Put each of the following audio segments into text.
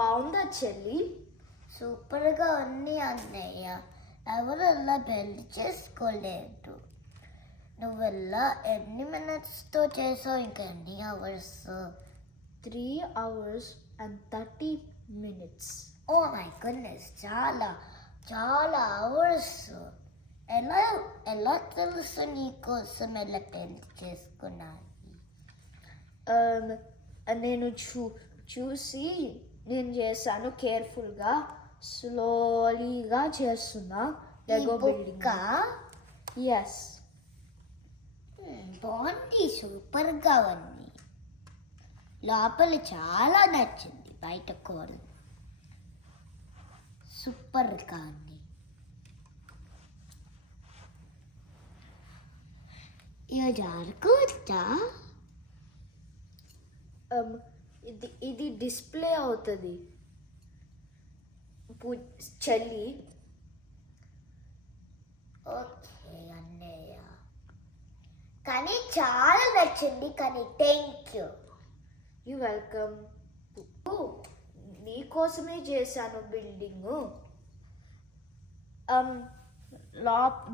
బాగుందా చెల్లి? సూపర్గా ఉంది అన్నయ్య. ఎవరు అలా పెళ్లి చేసుకోలేదు. నువ్వెలా ఎన్ని మినిట్స్తో చేసావు? ఇంకా ఎన్ని hours? 3 hours and 30 minutes. Oh my goodness, చాలా చాలా అవర్స్. ఎలా ఎలా తెలుసు నీకోసం ఎలా పెళ్లి చేసుకున్నాను? నేను చూసి నేను చేశాను. కేర్ఫుల్గా స్లోలీగా చేస్తున్నా. Lego building. ఎస్, బాగుంది, సూపర్గా ఉంది. లోపల చాలా నచ్చింది, బయట కూర సూపర్గా ఉంది. ఇది ఆడుకోవచ్చా? ఇది డిస్ప్లే అవుతుంది చెల్లి. ఓకే అన్నయ్య, కానీ చాలా నచ్చింది. కానీ థ్యాంక్ యూ. You welcome. నీకోసమే చేశాను బిల్డింగ్.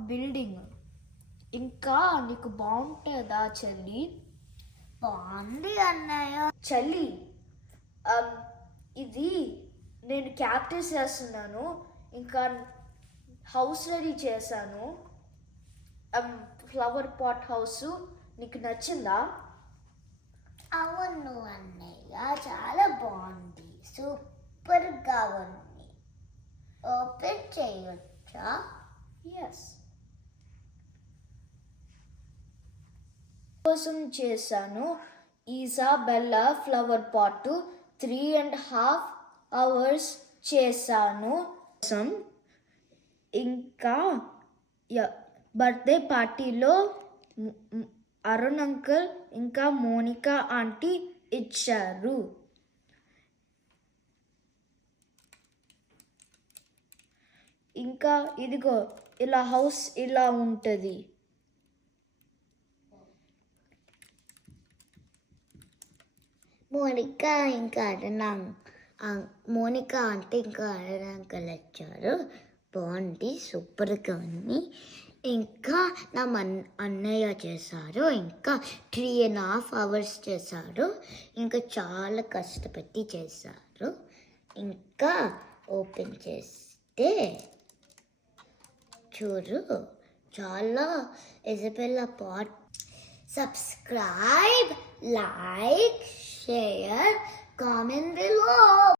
బిల్డింగ్ ఇంకా నీకు బాగుంటుందా చెల్లి? బాగుంది అన్నయ్య. చెల్లి, ఇది నేను క్యాప్చర్ చేస్తున్నాను. ఇంకా హౌస్ రెడీ చేశాను. Flower pot house. నీకు నచ్చిందా? అవును అన్నయ్య, చాలా బాగుంది, సూపర్గా ఉంది. ఓపెన్ చేయొచ్చా? ఎస్. కోసం చేశాను ఇజాబెల్లా ఫ్లవర్ పాట్. 3.5 hours చేశాను. ఇంకా బర్త్డే పార్టీలో అరుణ్ అంకుల్ ఇంకా మోనికా ఆంటీ ఇచ్చారు. ఇంకా ఇదిగో ఇలా హౌస్ ఇలా ఉంటుంది. మోనికా ఇంకా మోనికా అంటే ఇంకా అరుణ్ అంకుల్ వచ్చారు. బాగుంది, సూపర్గా ఉంది. ఇంకా నా అన్నయ్య చేశారు. ఇంకా 3.5 hours చేశారు. ఇంకా చాలా కష్టపడి చేశారు. ఇంకా ఓపెన్ చేస్తే చూడు, చాలా Isabella pot. Subscribe, like, share, comment below.